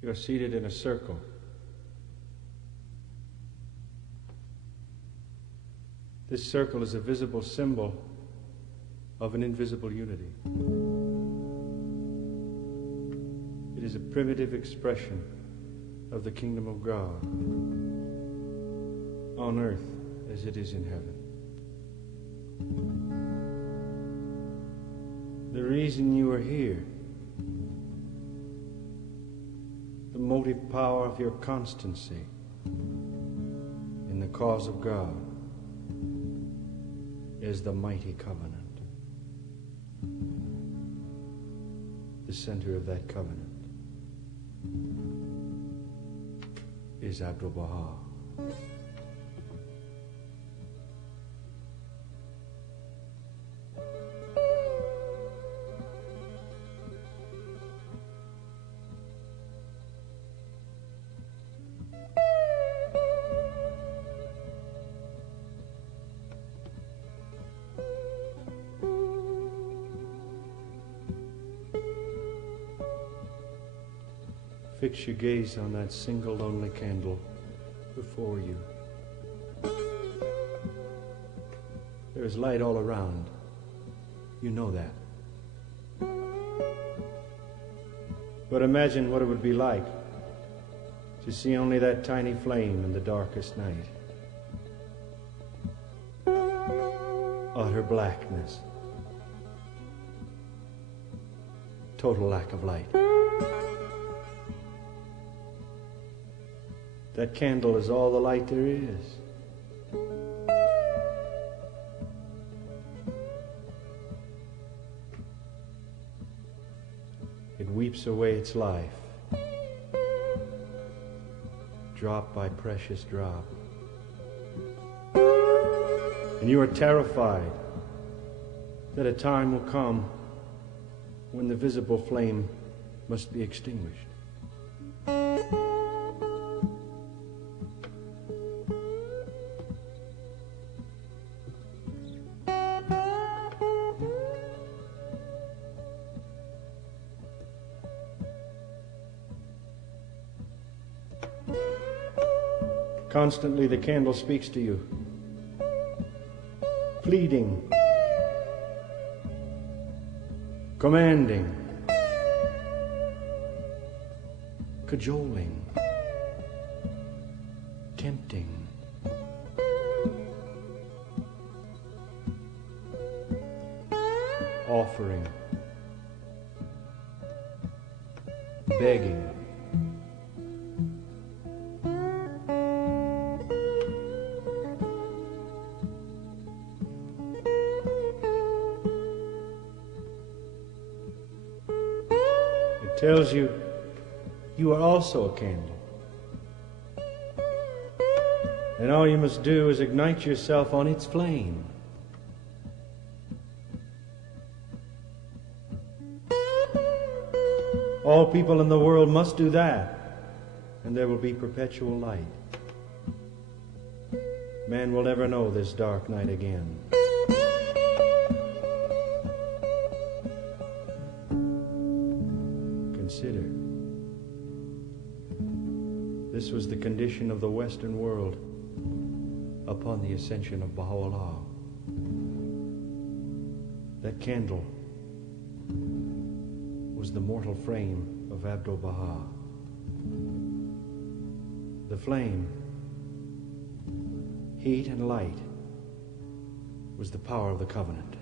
You're seated in a circle. This circle is a visible symbol of an invisible unity. It is a primitive expression of the kingdom of God on earth as it is in heaven. The reason you are here, the motive power of your constancy in the cause of God, is the mighty covenant. The center of that covenant is Abdu'l-Baha. Fix your gaze on that single lonely candle before you. There is light all around. You know that. But imagine what it would be like to see only that tiny flame in the darkest night. Utter blackness. Total lack of light. That candle is all the light there is. It weeps away its life, drop by precious drop. And you are terrified that a time will come when the visible flame must be extinguished. Constantly the candle speaks to you, pleading, commanding, cajoling, tempting. Offering, begging. Tells you you are also a candle. And all you must do is ignite yourself on its flame. All people in the world must do that, and there will be perpetual light. Man will never know this dark night again. Consider. This was the condition of the Western world upon the ascension of Baha'u'llah. That candle was the mortal frame of Abdu'l-Baha. The flame, heat and light, was the power of the covenant.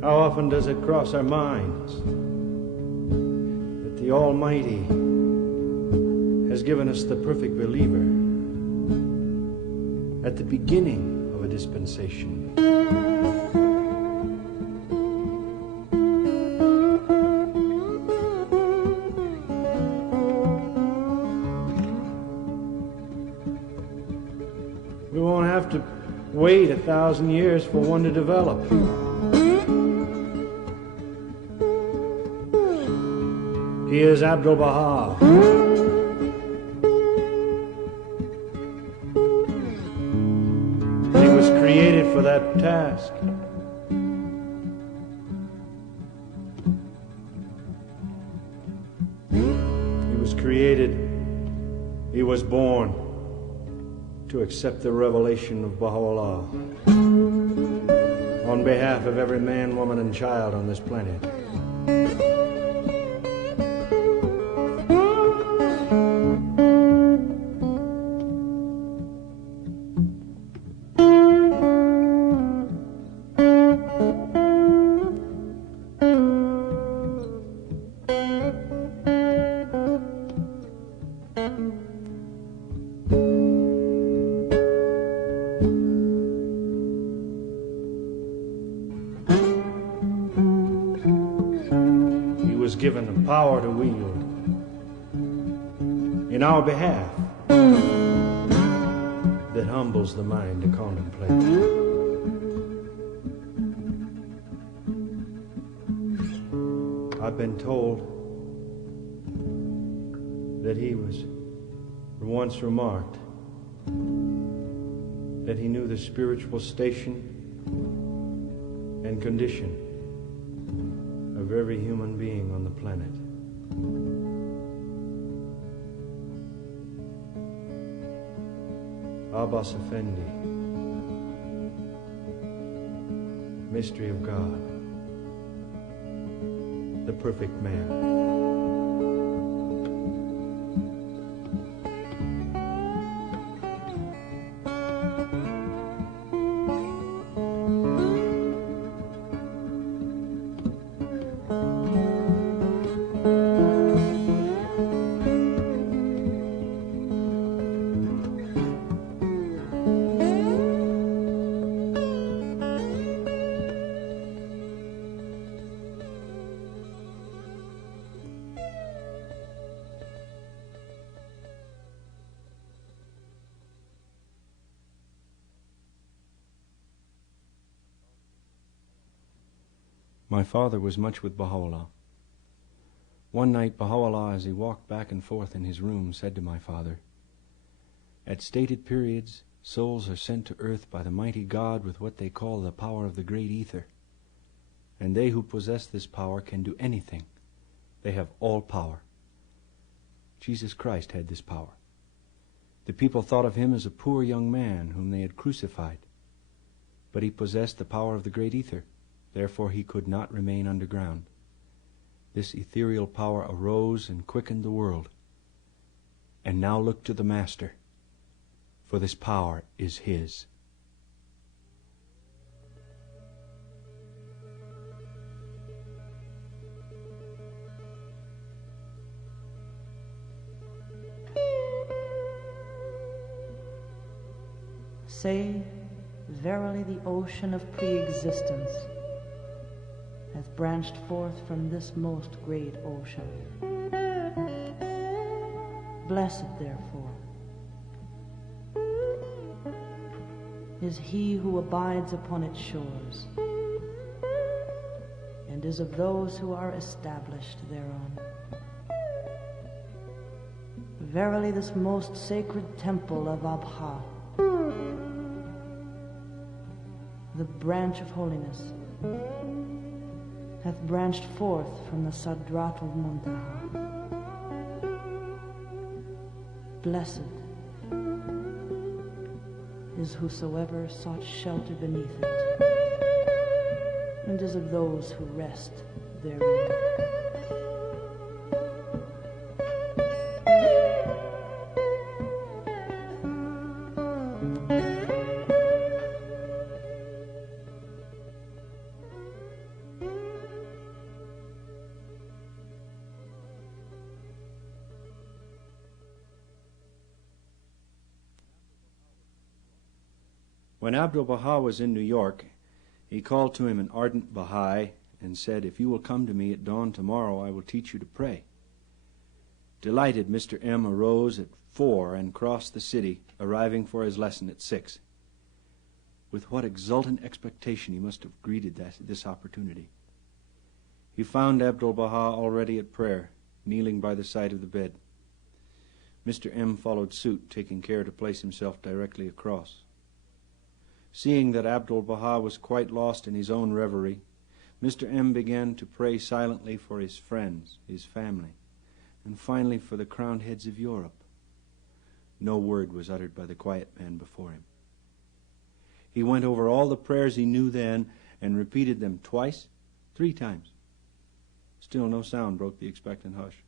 How often does it cross our minds that the Almighty has given us the perfect believer at the beginning of a dispensation. We won't have to wait 1,000 years for one to develop. He is Abdul-Baha. He was created for that task. He was created, he was born to accept the revelation of Baha'u'llah on behalf of every man, woman, and child on this planet. Given the power to wield in our behalf that humbles the mind to contemplate. I've been told that he was once remarked that he knew the spiritual station and condition of every human being on the planet. Abbas Effendi, Mystery of God, the perfect man. My father was much with Baha'u'llah. One night, Baha'u'llah, as he walked back and forth in his room, said to my father, "At stated periods, souls are sent to earth by the mighty God with what they call the power of the great ether. And they who possess this power can do anything. They have all power. Jesus Christ had this power. The people thought of him as a poor young man whom they had crucified. But he possessed the power of the great ether. Therefore he could not remain underground. This ethereal power arose and quickened the world. And now look to the Master, for this power is his." Say, verily the ocean of pre-existence hath branched forth from this most great ocean. Blessed, therefore, is he who abides upon its shores, and is of those who are established thereon. Verily this most sacred temple of Abha, the branch of holiness, hath branched forth from the Sadratul Muntaha. Blessed is whosoever sought shelter beneath it, and is of those who rest therein. When Abdu'l-Baha was in New York, he called to him an ardent Baha'i and said, "If you will come to me at dawn tomorrow, I will teach you to pray." Delighted, Mr. M. arose at 4 and crossed the city, arriving for his lesson at 6. With what exultant expectation he must have greeted this opportunity. He found Abdu'l-Baha already at prayer, kneeling by the side of the bed. Mr. M. followed suit, taking care to place himself directly across. Seeing that Abdu'l-Baha was quite lost in his own reverie, Mr. M. began to pray silently for his friends, his family, and finally for the crowned heads of Europe. No word was uttered by the quiet man before him. He went over all the prayers he knew then and repeated them twice, 3 times. Still no sound broke the expectant hush.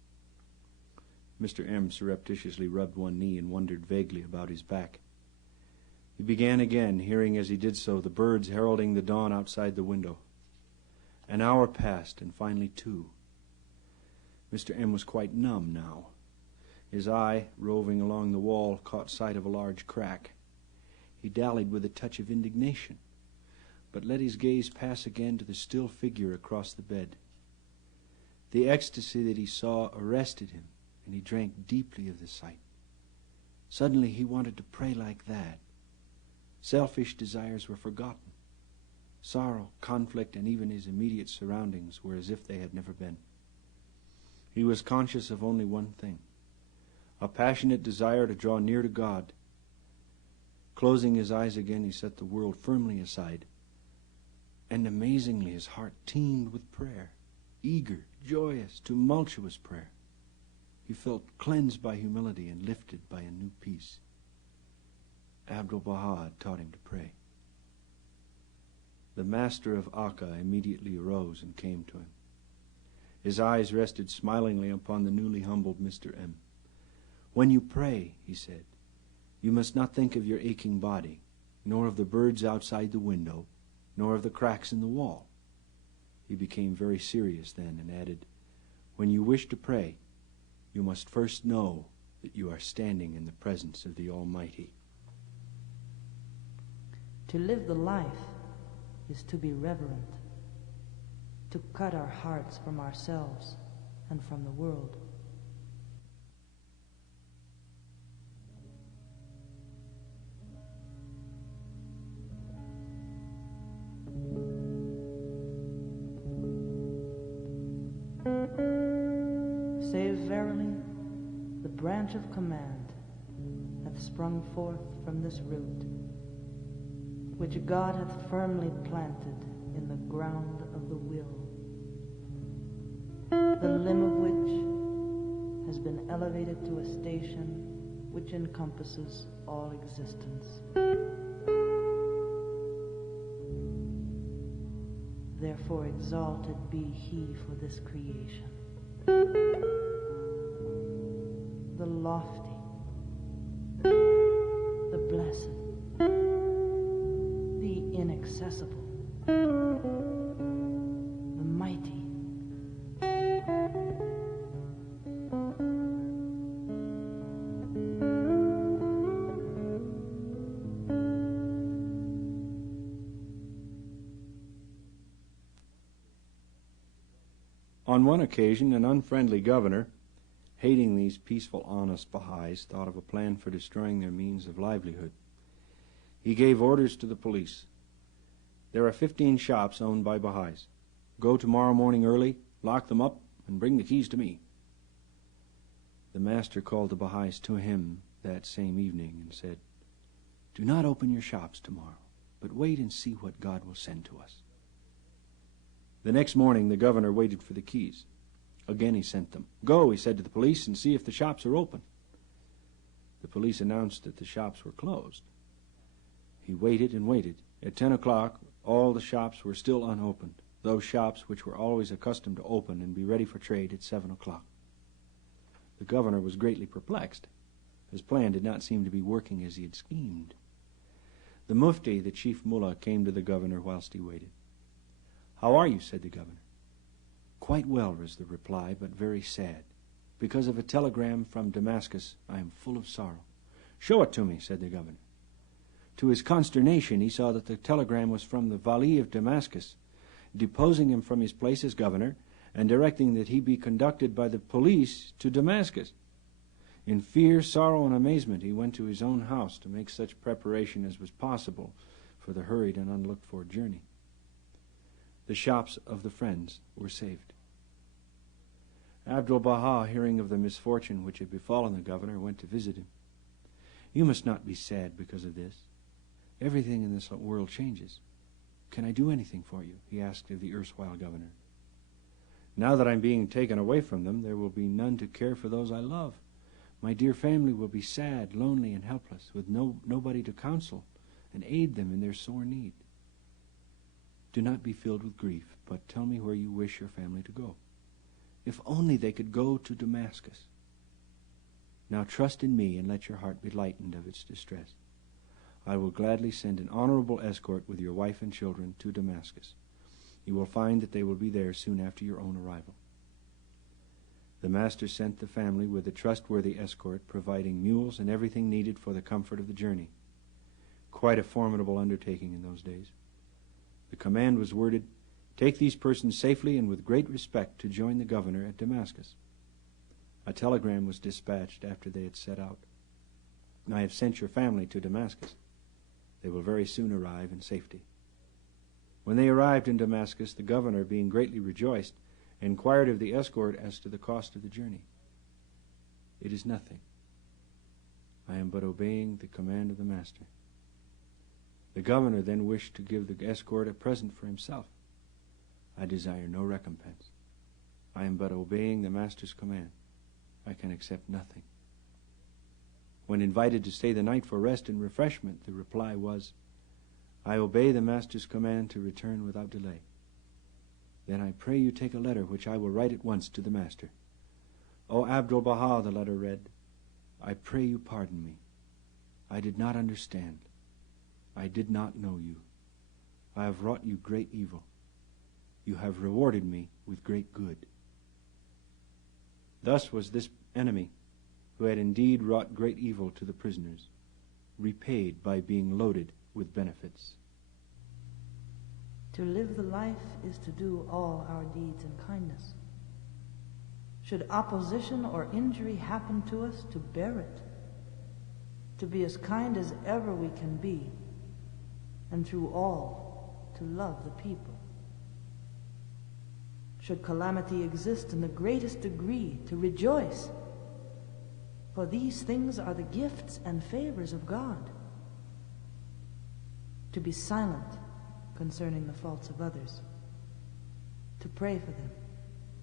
Mr. M. surreptitiously rubbed one knee and wondered vaguely about his back. He began again, hearing as he did so the birds heralding the dawn outside the window. An hour passed, and finally 2. Mr. M. was quite numb now. His eye, roving along the wall, caught sight of a large crack. He dallied with a touch of indignation, but let his gaze pass again to the still figure across the bed. The ecstasy that he saw arrested him, and he drank deeply of the sight. Suddenly he wanted to pray like that. Selfish desires were forgotten. Sorrow, conflict, and even his immediate surroundings were as if they had never been. He was conscious of only one thing, a passionate desire to draw near to God. Closing his eyes again, he set the world firmly aside, and amazingly his heart teemed with prayer, eager, joyous, tumultuous prayer. He felt cleansed by humility and lifted by a new peace. Abdu'l-Baha had taught him to pray. The master of Akka immediately arose and came to him. His eyes rested smilingly upon the newly humbled Mr. M. "When you pray," he said, "you must not think of your aching body, nor of the birds outside the window, nor of the cracks in the wall." He became very serious then and added, "When you wish to pray, you must first know that you are standing in the presence of the Almighty." To live the life is to be reverent, to cut our hearts from ourselves and from the world. Say verily, the branch of command hath sprung forth from this root, which God hath firmly planted in the ground of the will, the limb of which has been elevated to a station which encompasses all existence. Therefore exalted be he for this creation, the lofty, the blessed, the inaccessible, the mighty. On one occasion, an unfriendly governor, hating these peaceful, honest Baha'is, thought of a plan for destroying their means of livelihood. He gave orders to the police. "There are 15 shops owned by Baha'is. Go tomorrow morning early, lock them up, and bring the keys to me." The master called the Baha'is to him that same evening and said, "Do not open your shops tomorrow, but wait and see what God will send to us." The next morning the governor waited for the keys. Again he sent them. "Go," he said to the police, "and see if the shops are open." The police announced that the shops were closed. He waited and waited. At 10 o'clock, all the shops were still unopened, those shops which were always accustomed to open and be ready for trade at 7 o'clock. The governor was greatly perplexed. His plan did not seem to be working as he had schemed. The mufti, the chief mullah, came to the governor whilst he waited. "How are you?" said the governor. "Quite well," was the reply, "but very sad. Because of a telegram from Damascus, I am full of sorrow." "Show it to me," said the governor. To his consternation, he saw that the telegram was from the Vali of Damascus, deposing him from his place as governor and directing that he be conducted by the police to Damascus. In fear, sorrow, and amazement, he went to his own house to make such preparation as was possible for the hurried and unlooked-for journey. The shops of the friends were saved. Abdul-Baha, hearing of the misfortune which had befallen the governor, went to visit him. "You must not be sad because of this. Everything in this world changes. Can I do anything for you?" he asked of the erstwhile governor. "Now that I'm being taken away from them, there will be none to care for those I love. My dear family will be sad, lonely, and helpless, with nobody to counsel and aid them in their sore need. Do not be filled with grief, but tell me where you wish your family to go. If only they could go to Damascus. Now trust in me and let your heart be lightened of its distress. I will gladly send an honorable escort with your wife and children to Damascus. You will find that they will be there soon after your own arrival." The master sent the family with a trustworthy escort, providing mules and everything needed for the comfort of the journey. Quite a formidable undertaking in those days. The command was worded, "Take these persons safely and with great respect to join the governor at Damascus." A telegram was dispatched after they had set out. "I have sent your family to Damascus. They will very soon arrive in safety." When they arrived in Damascus, the governor, being greatly rejoiced, inquired of the escort as to the cost of the journey. "It is nothing. I am but obeying the command of the master." The governor then wished to give the escort a present for himself. "I desire no recompense. I am but obeying the master's command. I can accept nothing." When invited to stay the night for rest and refreshment, the reply was, "I obey the master's command to return without delay." "Then I pray you take a letter which I will write at once to the master." "O Abdul-Baha," the letter read, "I pray you pardon me. I did not understand. I did not know you. I have wrought you great evil. You have rewarded me with great good." Thus was this enemy, who had indeed wrought great evil to the prisoners, repaid by being loaded with benefits. To live the life is to do all our deeds in kindness. Should opposition or injury happen to us, to bear it, to be as kind as ever we can be, and through all to love the people. Should calamity exist in the greatest degree, to rejoice, for these things are the gifts and favors of God. To be silent concerning the faults of others, to pray for them,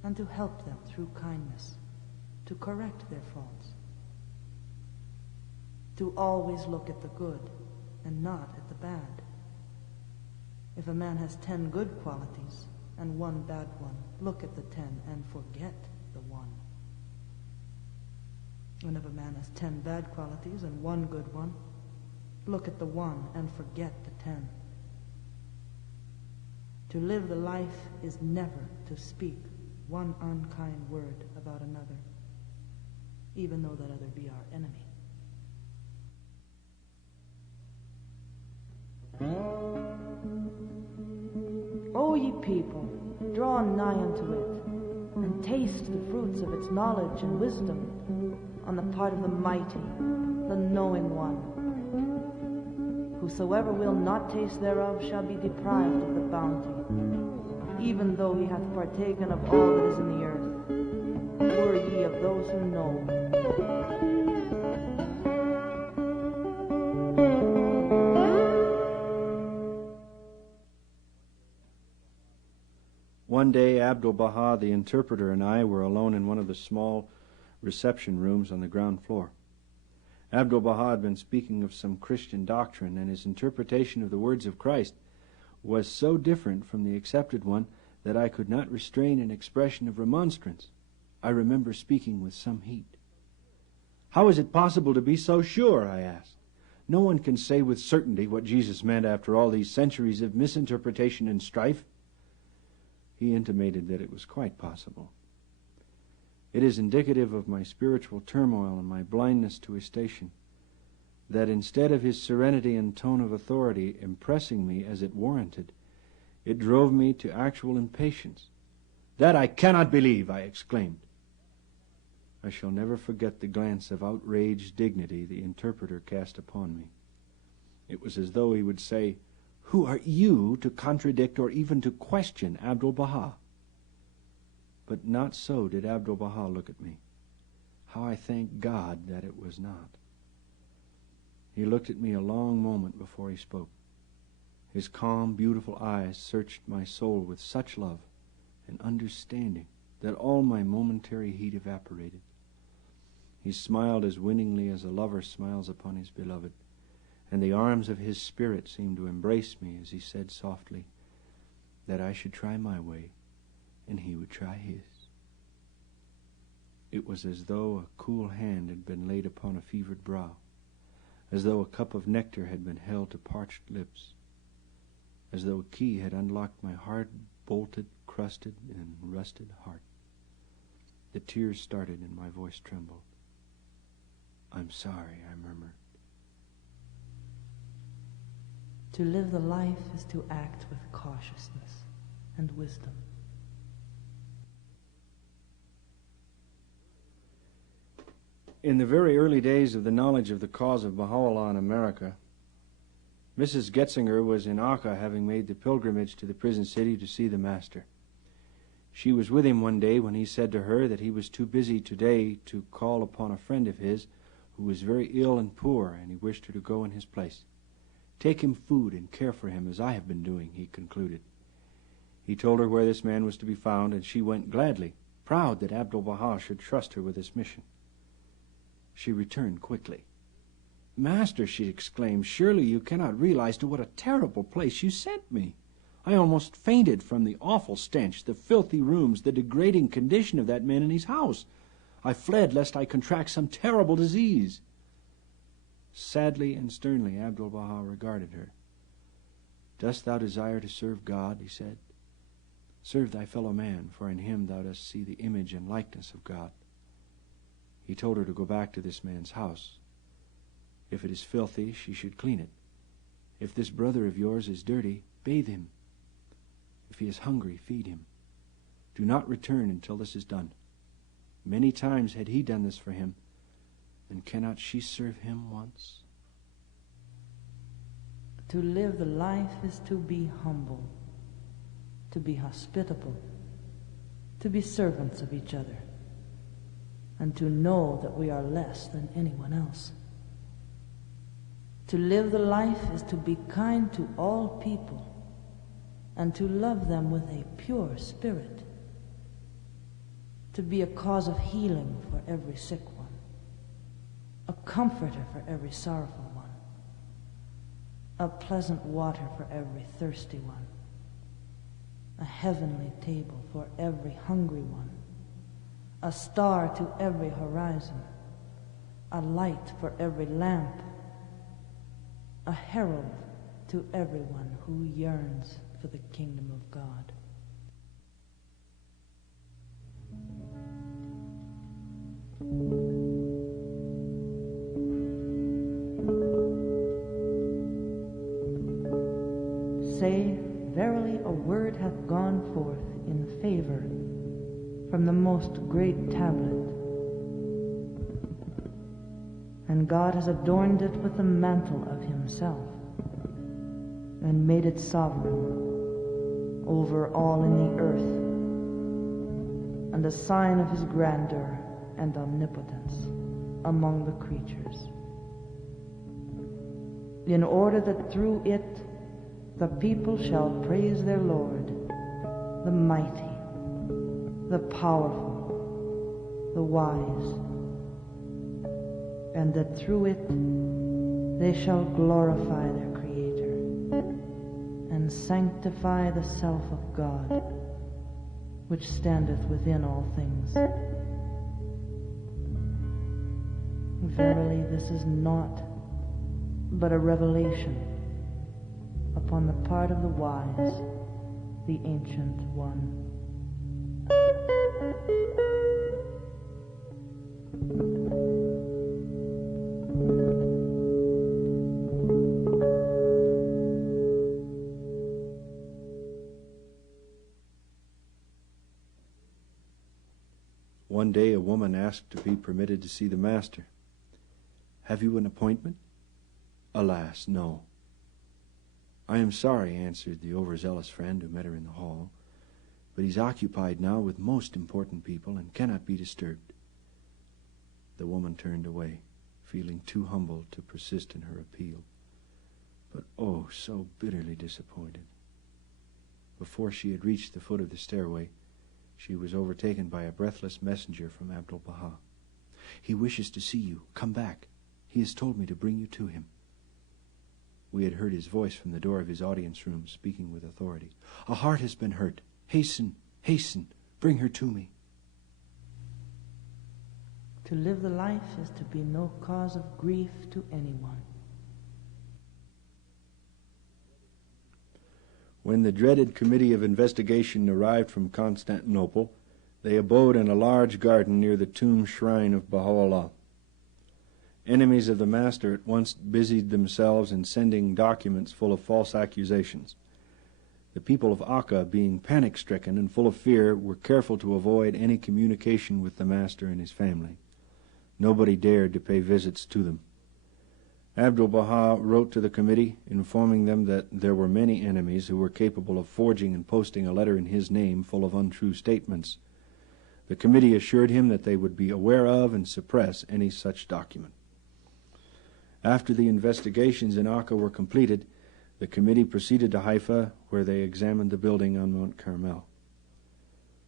and to help them through kindness, to correct their faults. To always look at the good and not at the bad. If a man has 10 good qualities and 1 bad one, look at the 10 and forget the 1. And if a man has 10 bad qualities and 1 good one, look at the 1 and forget the 10. To live the life is never to speak 1 unkind word about another, even though that other be our enemy. O ye people, draw nigh unto it, and taste the fruits of its knowledge and wisdom on the part of the mighty, the knowing one. Whosoever will not taste thereof shall be deprived of the bounty, even though he hath partaken of all that is in the earth. Were ye of those who know. One day, Abdul-Baha, the interpreter, and I were alone in one of the small reception rooms on the ground floor. Abdul-Baha had been speaking of some Christian doctrine, and his interpretation of the words of Christ was so different from the accepted one that I could not restrain an expression of remonstrance. I remember speaking with some heat. "How is it possible to be so sure?" I asked. "No one can say with certainty what Jesus meant after all these centuries of misinterpretation and strife." He intimated that it was quite possible. It is indicative of my spiritual turmoil and my blindness to his station that instead of his serenity and tone of authority impressing me as it warranted, it drove me to actual impatience. "That I cannot believe," I exclaimed. I shall never forget the glance of outraged dignity the interpreter cast upon me. It was as though he would say, "Who are you to contradict or even to question Abdu'l-Baha?" But not so did Abdu'l-Baha look at me. How I thank God that it was not. He looked at me a long moment before he spoke. His calm, beautiful eyes searched my soul with such love and understanding that all my momentary heat evaporated. He smiled as winningly as a lover smiles upon his beloved, and the arms of his spirit seemed to embrace me as he said softly that I should try my way and he would try his. It was as though a cool hand had been laid upon a fevered brow, as though a cup of nectar had been held to parched lips, as though a key had unlocked my hard-bolted, crusted, and rusted heart. The tears started and my voice trembled. "I'm sorry," I murmured. To live the life is to act with cautiousness and wisdom. In the very early days of the knowledge of the cause of Baha'u'llah in America, Mrs. Getzinger was in Akka, having made the pilgrimage to the prison city to see the Master. She was with him one day when he said to her that he was too busy today to call upon a friend of his who was very ill and poor, and he wished her to go in his place. "Take him food and care for him as I have been doing," he concluded. He told her where this man was to be found, and she went gladly, proud that Abdu'l-Baha should trust her with this mission. She returned quickly. "Master," she exclaimed, "surely you cannot realize to what a terrible place you sent me. I almost fainted from the awful stench, the filthy rooms, the degrading condition of that man in his house. I fled lest I contract some terrible disease." Sadly and sternly Abdu'l-Baha regarded her. "Dost thou desire to serve God?" he said. "Serve thy fellow man, for in him thou dost see the image and likeness of God." He told her to go back to this man's house. If it is filthy, she should clean it. If this brother of yours is dirty, bathe him. If he is hungry, feed him. Do not return until this is done. Many times had he done this for him, and cannot she serve him once? To live the life is to be humble, to be hospitable, to be servants of each other, and to know that we are less than anyone else. To live the life is to be kind to all people and to love them with a pure spirit, to be a cause of healing for every sick one, a comforter for every sorrowful one, a pleasant water for every thirsty one, a heavenly table for every hungry one, a star to every horizon, a light for every lamp, a herald to everyone who yearns for the kingdom of God. Say, verily a word hath gone forth in favor from the most great tablet, and God has adorned it with the mantle of himself, and made it sovereign over all in the earth, and a sign of his grandeur and omnipotence among the creatures, in order that through it the people shall praise their Lord, the mighty, the powerful, the wise, and that through it they shall glorify their Creator and sanctify the self of God, which standeth within all things. Verily, this is naught but a revelation upon the part of the wise, the Ancient One. One day a woman asked to be permitted to see the master. "Have you an appointment?" "Alas, no." "I am sorry," answered the overzealous friend who met her in the hall, "but he's occupied now with most important people and cannot be disturbed." The woman turned away, feeling too humbled to persist in her appeal, but oh, so bitterly disappointed. Before she had reached the foot of the stairway, she was overtaken by a breathless messenger from Abdu'l-Baha. "He wishes to see you. Come back. He has told me to bring you to him." We had heard his voice from the door of his audience room, speaking with authority. "A heart has been hurt. Hasten, hasten. Bring her to me." To live the life is to be no cause of grief to anyone. When the dreaded committee of investigation arrived from Constantinople, they abode in a large garden near the tomb shrine of Baha'u'llah. Enemies of the master at once busied themselves in sending documents full of false accusations. The people of Akka, being panic-stricken and full of fear, were careful to avoid any communication with the master and his family. Nobody dared to pay visits to them. Abdu'l-Baha wrote to the committee, informing them that there were many enemies who were capable of forging and posting a letter in his name full of untrue statements. The committee assured him that they would be aware of and suppress any such document. After the investigations in Akka were completed, the committee proceeded to Haifa, where they examined the building on Mount Carmel.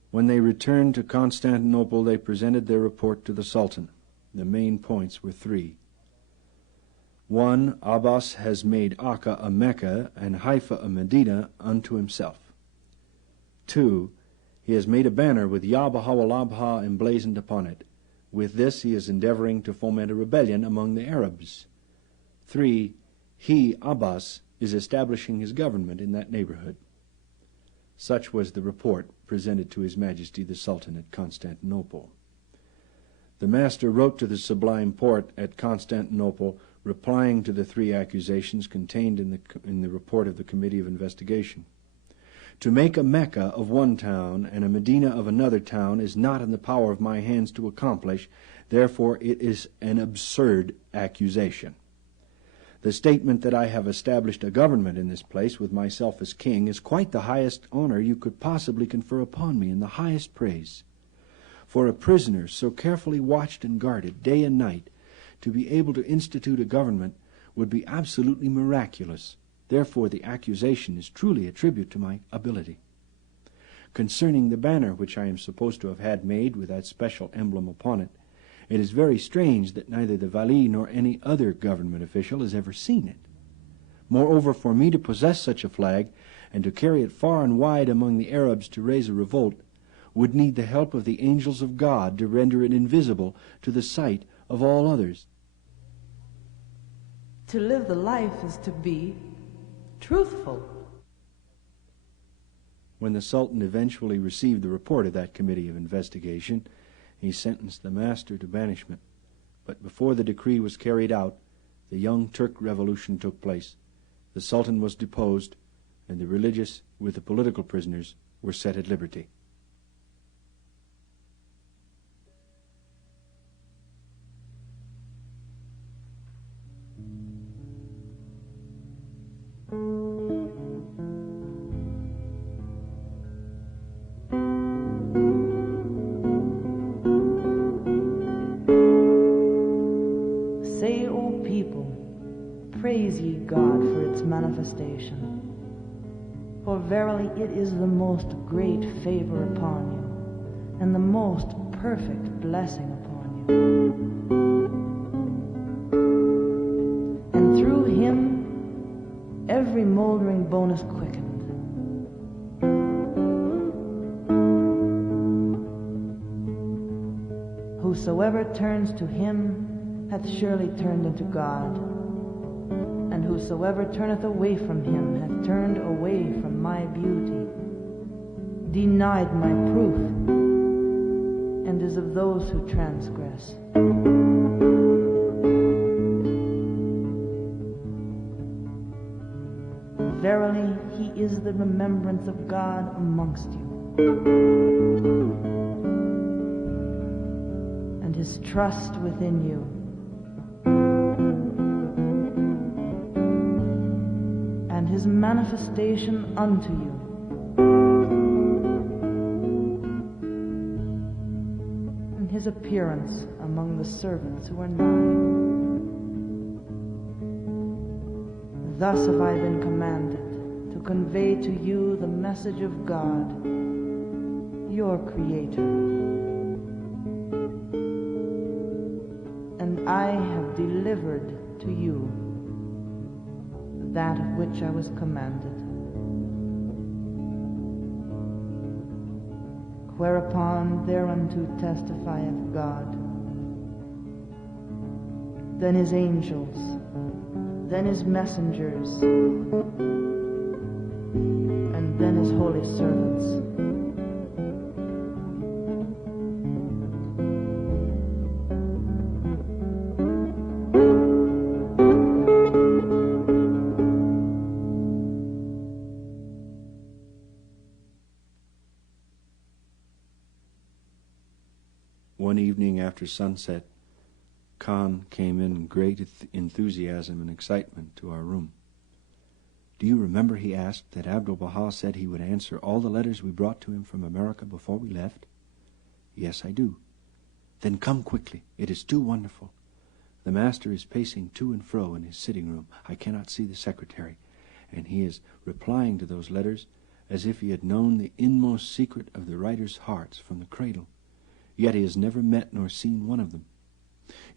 When they returned to Constantinople, they presented their report to the Sultan. The main points were three. 1. Abbas has made Akka a Mecca and Haifa a Medina unto himself. 2. He has made a banner with Ya Baha'u'llah emblazoned upon it. With this he is endeavoring to foment a rebellion among the Arabs. 3. He, Abbas, is establishing his government in that neighborhood. Such was the report presented to His Majesty the Sultan at Constantinople. The master wrote to the Sublime Porte at Constantinople, replying to the three accusations contained in the report of the Committee of Investigation. To make a Mecca of one town and a Medina of another town is not in the power of my hands to accomplish, therefore it is an absurd accusation. The statement that I have established a government in this place with myself as king is quite the highest honor you could possibly confer upon me, and the highest praise. For a prisoner so carefully watched and guarded day and night, to be able to institute a government would be absolutely miraculous. Therefore the accusation is truly a tribute to my ability. Concerning the banner which I am supposed to have had made with that special emblem upon it, it is very strange that neither the Vali nor any other government official has ever seen it. Moreover, for me to possess such a flag and to carry it far and wide among the Arabs to raise a revolt would need the help of the angels of God to render it invisible to the sight of all others. To live the life is to be truthful. When the Sultan eventually received the report of that committee of investigation, he sentenced the master to banishment. But before the decree was carried out, the Young Turk Revolution took place. The Sultan was deposed, and the religious, with the political prisoners, were set at liberty. Say, O people, praise ye God for its manifestation. For verily it is the most great favor upon you, and the most perfect blessing upon you. And through him every moldering bone is quickened. Whosoever turns to him hath surely turned unto God, and whosoever turneth away from him hath turned away from my beauty, denied my proof, and is of those who transgress. Verily, he is the remembrance of God amongst you. his trust within you. And his manifestation unto you. And his appearance among the servants who are nigh. Thus have I been commanded to convey to you the message of God, your Creator. And I have delivered to you that of which I was commanded. Whereupon thereunto testifieth God, then his angels, then his messengers, and then his holy servants. One evening after sunset, Khan came in great enthusiasm and excitement to our room. "Do you remember," he asked, "that Abdu'l-Baha said he would answer all the letters we brought to him from America before we left?" "Yes, I do." "Then come quickly. It is too wonderful. The master is pacing to and fro in his sitting room. I cannot see the secretary, and he is replying to those letters as if he had known the inmost secret of the writers' hearts from the cradle. Yet he has never met nor seen one of them.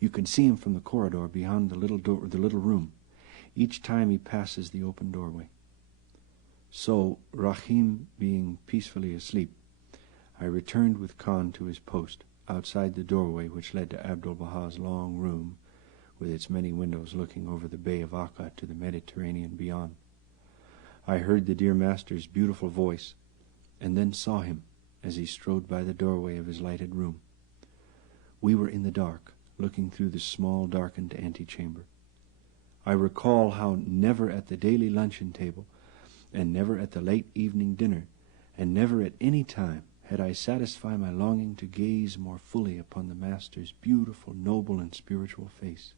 You can see him from the corridor beyond the little room, each time he passes the open doorway." So, Rahim being peacefully asleep, I returned with Khan to his post outside the doorway which led to Abdu'l-Baha's long room, with its many windows looking over the Bay of Akka to the Mediterranean beyond. I heard the dear master's beautiful voice, and then saw him as he strode by the doorway of his lighted room. We were in the dark, looking through the small darkened antechamber. I recall how never at the daily luncheon table, and never at the late evening dinner, and never at any time had I satisfied my longing to gaze more fully upon the master's beautiful, noble, and spiritual face.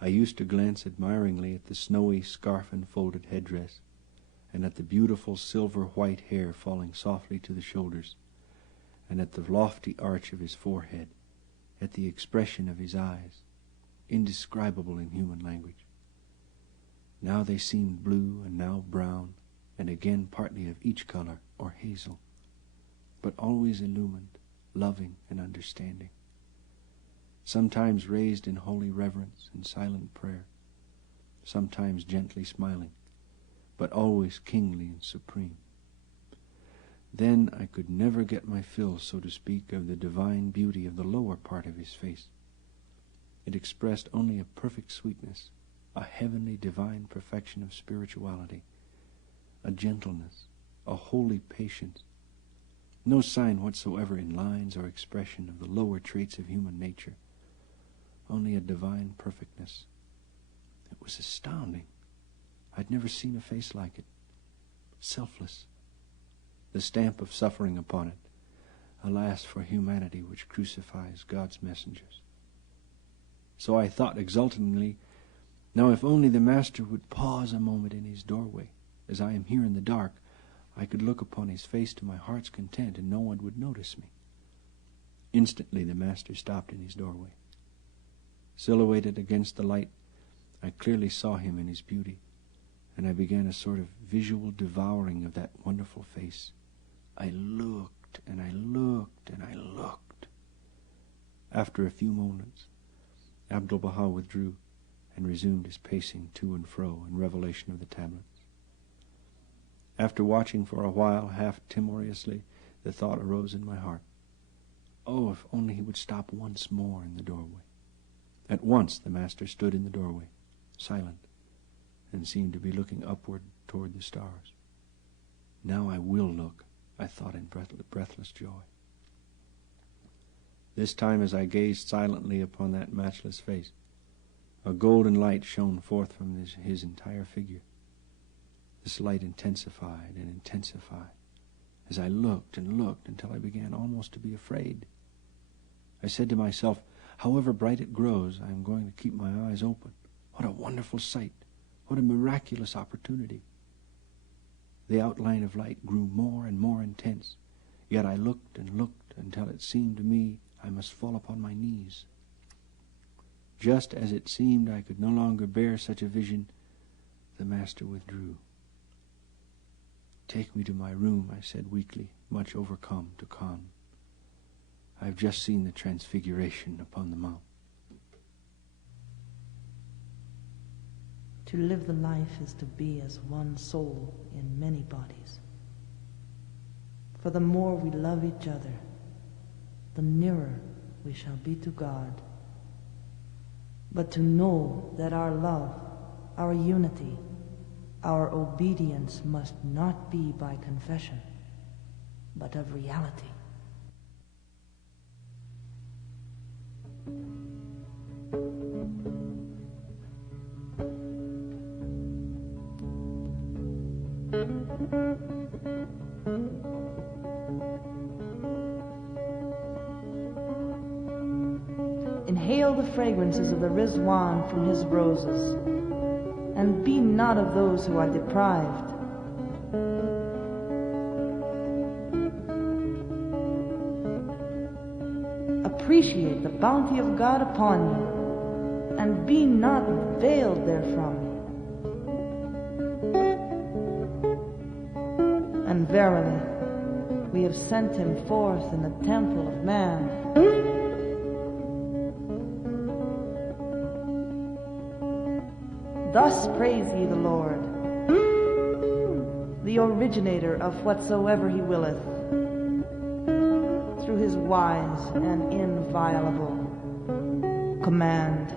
I used to glance admiringly at the snowy scarf-enfolded headdress, and at the beautiful silver-white hair falling softly to the shoulders, and at the lofty arch of his forehead, at the expression of his eyes, indescribable in human language. Now they seemed blue, and now brown, and again partly of each color, or hazel, but always illumined, loving, and understanding. Sometimes raised in holy reverence and silent prayer, sometimes gently smiling, but always kingly and supreme. Then I could never get my fill, so to speak, of the divine beauty of the lower part of his face. It expressed only a perfect sweetness, a heavenly divine perfection of spirituality, a gentleness, a holy patience, no sign whatsoever in lines or expression of the lower traits of human nature, only a divine perfectness. It was astounding. I'd never seen a face like it. Selfless. The stamp of suffering upon it. Alas for humanity which crucifies God's messengers. So I thought exultingly, now if only the master would pause a moment in his doorway, as I am here in the dark, I could look upon his face to my heart's content, and no one would notice me. Instantly the master stopped in his doorway. Silhouetted against the light, I clearly saw him in his beauty, and I began a sort of visual devouring of that wonderful face. I looked, and I looked, and I looked. After a few moments, Abdu'l-Baha withdrew and resumed his pacing to and fro in revelation of the tablets. After watching for a while, half timorously, the thought arose in my heart, oh, if only he would stop once more in the doorway. At once the master stood in the doorway, silent, and seemed to be looking upward toward the stars. Now I will look, I thought in breathless joy. This time as I gazed silently upon that matchless face, a golden light shone forth from his entire figure. This light intensified and intensified as I looked and looked until I began almost to be afraid. I said to myself, however bright it grows, I am going to keep my eyes open. What a wonderful sight! What a miraculous opportunity! The outline of light grew more and more intense, yet I looked and looked until it seemed to me I must fall upon my knees. Just as it seemed I could no longer bear such a vision, the Master withdrew. "Take me to my room," I said weakly, much overcome, to Khan. "I have just seen the transfiguration upon the mount." To live the life is to be as one soul in many bodies. For the more we love each other, the nearer we shall be to God. But to know that our love, our unity, our obedience must not be by confession, but of reality. Inhale the fragrances of the Rizwan from his roses, and be not of those who are deprived. Appreciate the bounty of God upon you, and be not veiled therefrom. And verily, we have sent him forth in the temple of man. Thus praise ye the Lord, the originator of whatsoever he willeth, through his wise and inviolable command.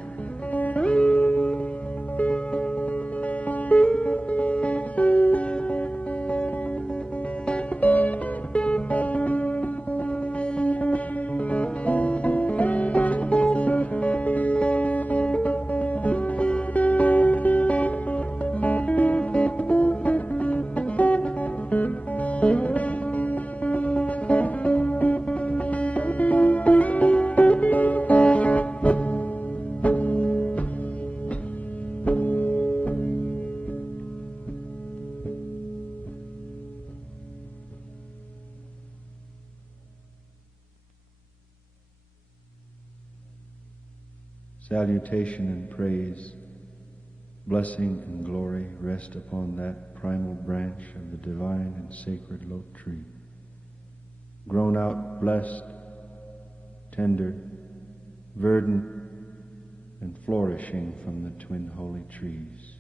Salutation and praise, blessing and glory rest upon that primal branch of the divine and sacred lote tree, grown out blessed, tender, verdant, and flourishing from the twin holy trees.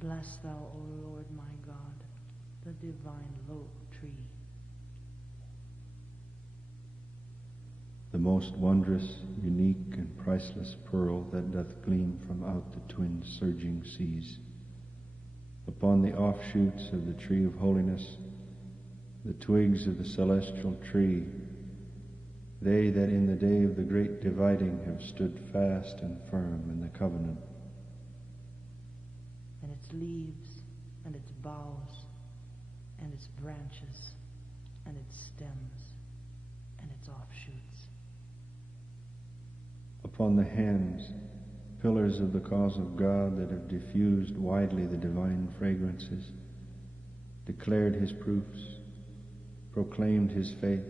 Bless thou, O Lord my God, the divine lote tree. The most wondrous, unique, and priceless pearl that doth gleam from out the twin surging seas. Upon the offshoots of the tree of holiness, the twigs of the celestial tree, they that in the day of the great dividing have stood fast and firm in the covenant. And its leaves, and its boughs, and its branches, and its stems, and its offshoots. Upon the hands, pillars of the cause of God that have diffused widely the divine fragrances, declared his proofs, proclaimed his faith,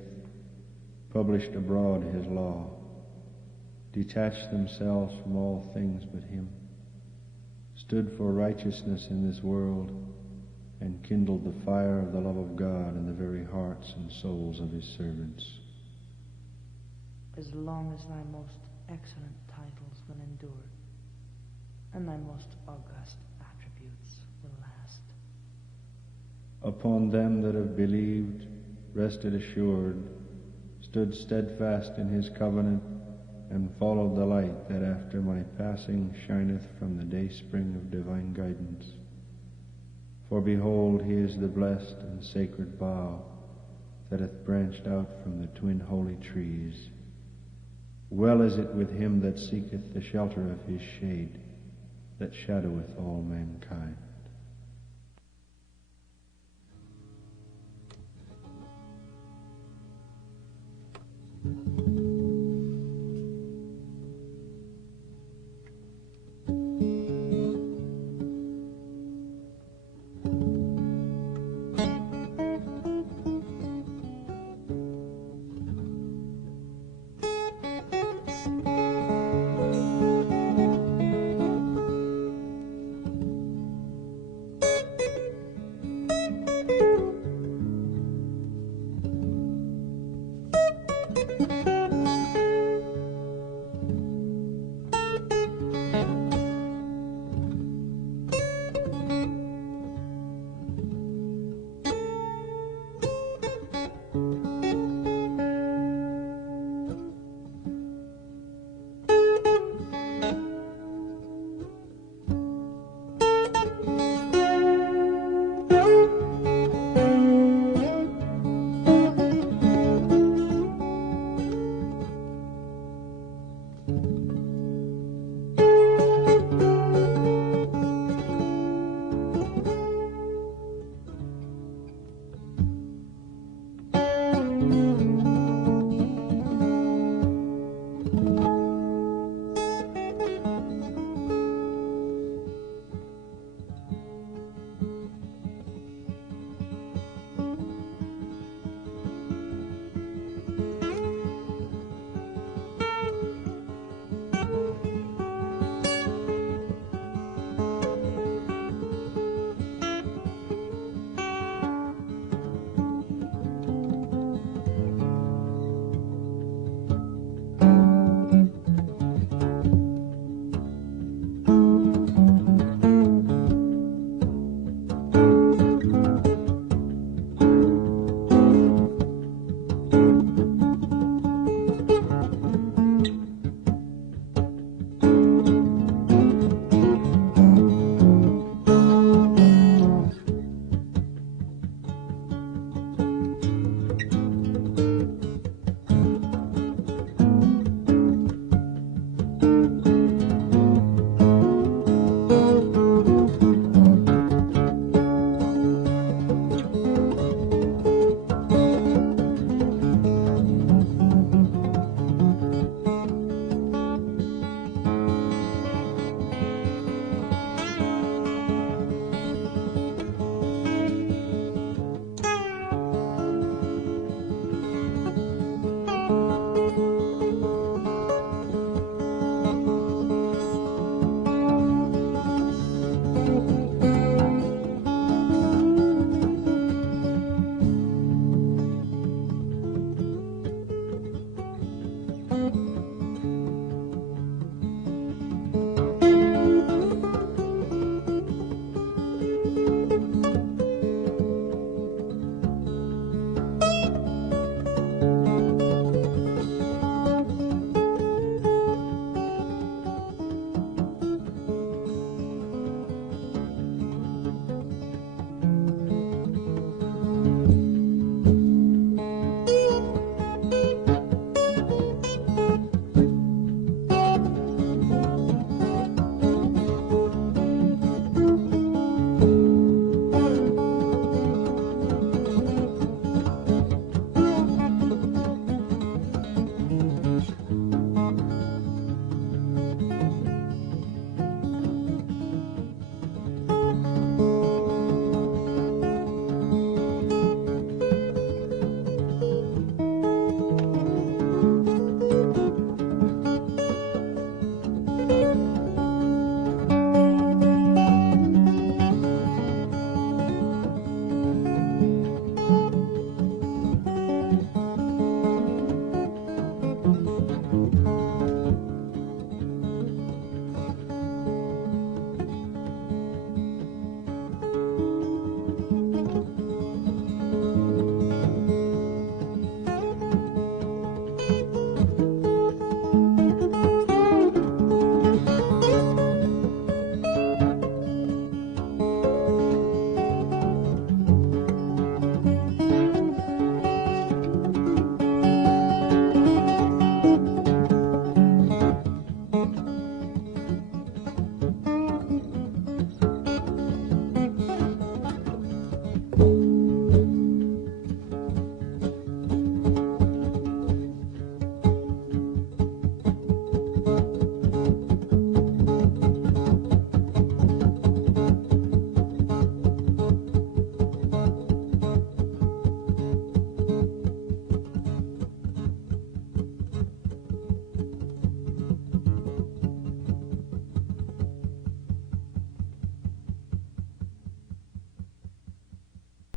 published abroad his law, detached themselves from all things but him, stood for righteousness in this world, and kindled the fire of the love of God in the very hearts and souls of his servants. As long as thy most excellent titles will endure, and thy most august attributes will last. Upon them that have believed, rested assured, stood steadfast in his covenant, and followed the light that after my passing shineth from the dayspring of divine guidance. For behold, he is the blessed and sacred bough that hath branched out from the twin holy trees. Well is it with him that seeketh the shelter of his shade, that shadoweth all mankind.